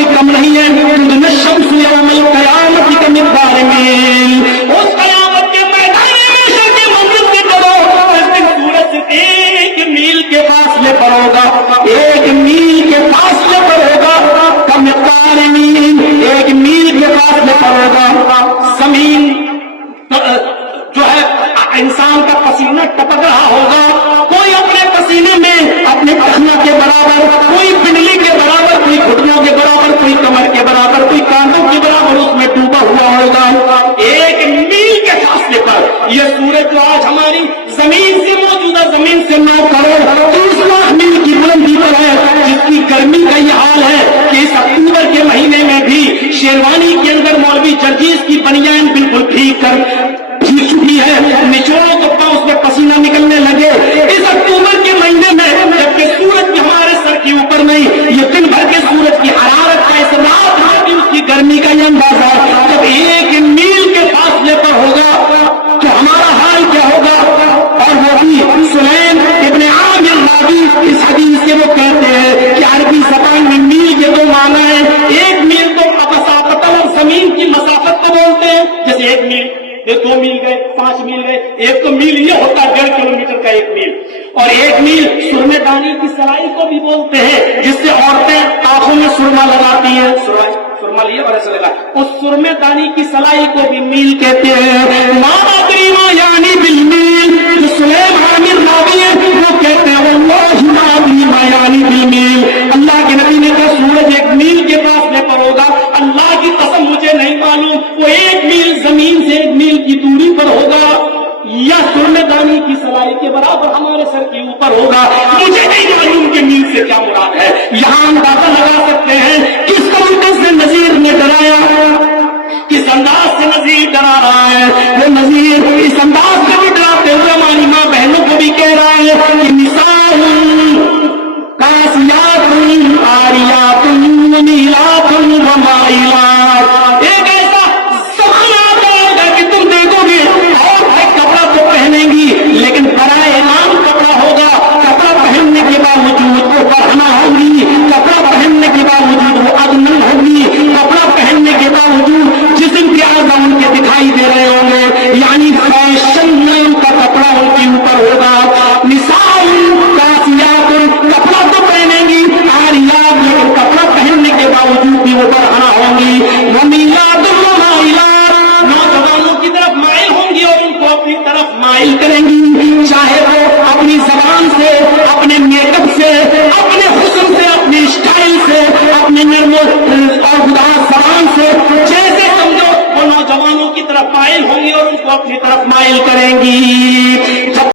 कोई कम नहीं है। शम्स यौमल क़यामत का मिक़दार मील, उस क़यामत के मैदान में शर्क़ मंजिल से चलो, इस दिन सूरज से 1 मील के फासले पर होगा, 1 मील के फासले पर होगा, का मिक़दार मील, 1 मील के फासले पर होगा। जमीन जो है इंसान का पसीना टपक रहा होगा, कोई अपने पसीने में अपने पसीना के बराबर, कोई पिंडली के बराबर, कोई घुटनों के बराबर, कोई कमर के बराबर, कोई कांधों के बराबर उसमें डूबा हुआ होगा 1 मील के फासले पर। यह सूरज जो आज हमारी जमीन से मौजूदा जमीन से 9 करोड़ 30 लाख मील की बुलंदी पर है, जिसकी गर्मी का यह हाल है कि इस अक्टूबर के महीने में भी शेरवानी के अंदर मौलवी जर्जीस की बनियान बिल्कुल भीग चुकी है, निचोड़ों को पांव उसमें पसीना निकलने लगे। इस अक्टूबर के महीने में जबकि सूरज भी हमारे सर के ऊपर नहीं, ये दिन भर के सूरज की हरारत का, इस रात भर की उसकी गर्मी का ये अंदाजा जब 1 मील के फासले पर होगा तो हमारा हाल क्या होगा। और वो भी सुलैम इब्न आमिर रावी इस हदीस के वो कहते हैं कि अरबी ज़बान में मील के 2 माना है। 1 मील तो मसाफत जमीन की मसाफत को बोलते हैं, जैसे 1 मील 2 मील गए, 5 मील गए, 1 तो मील ये होता है 1.5 किलोमीटर का 1 मील। और 1 मील सुरमेदानी की सलाई को भी बोलते हैं, जिससे औरतें आंखों में सुरमा लगाती हैं, सुरमा लिए और ऐसे लगा, उस सुरमेदानी की सलाई को भी मील कहते हैं। मामा करीमा यानी बिल मील, जो सुलैम आमिर रावी है वो कहते हैं वल्लाहि मा करीमा यानी बिल मील, अल्लाह के नबी ने कहा सूरज 1 मील के फासले पर होगा, अल्लाह की कसम मुझे नहीं मालूम वो 1 मील जमीन से 1 मील की दूरी पर होगा या सुरमेदानी की सलाई के बराबर हमारे सर के ऊपर होगा, मुझे नहीं मालूम कि मील से क्या मुराद है। यहाँ अंदाजा लगा सकते हैं किस तरीके से नजीर ने डराया, किस अंदाज से नजीर डरा रहा है। वो नजीर इस अंदाज से भी डराते हुए हमारी माँ बहनों को भी कह रहा है कि निसाउन कासियातुन आरियातुन नीलातुन व माइलात, एक ऐसा ज़माना आएगा कि तुम देखोगे औरतें कपड़ा तो पहनेंगी लेकिन बराए नाम कपड़ा होगा, कपड़ा पहनने के बावजूद वो बरहना होगी, कपड़ा पहनने के बावजूद वो अदनन होगी, कपड़ा पहनने के बावजूद जिस्म के आज़ा उनके दिखाई दे रहे होंगे, यानी फैशन में उनका कपड़ा उनके ऊपर होगा। निसाउन कासियातुन, कपड़ा तो पहनेंगी, आरियात, लेकिन कपड़ा पहनने के बावजूद भी वो बरहना होंगी। वमीलातुन व माइलात, नौजवानों की तरफ माइल होंगी और उनको अपनी तरफ माइल करेंगी, चाहे वो अपनी जबान से, अपने मेकअप से, अपने हुस्न से, अपने स्टाइल से, अपने नर्म और उदास जबान से, जैसे समझो वो नौजवानों की तरफ माइल होंगी और उनको अपनी तरफ माइल करेंगी।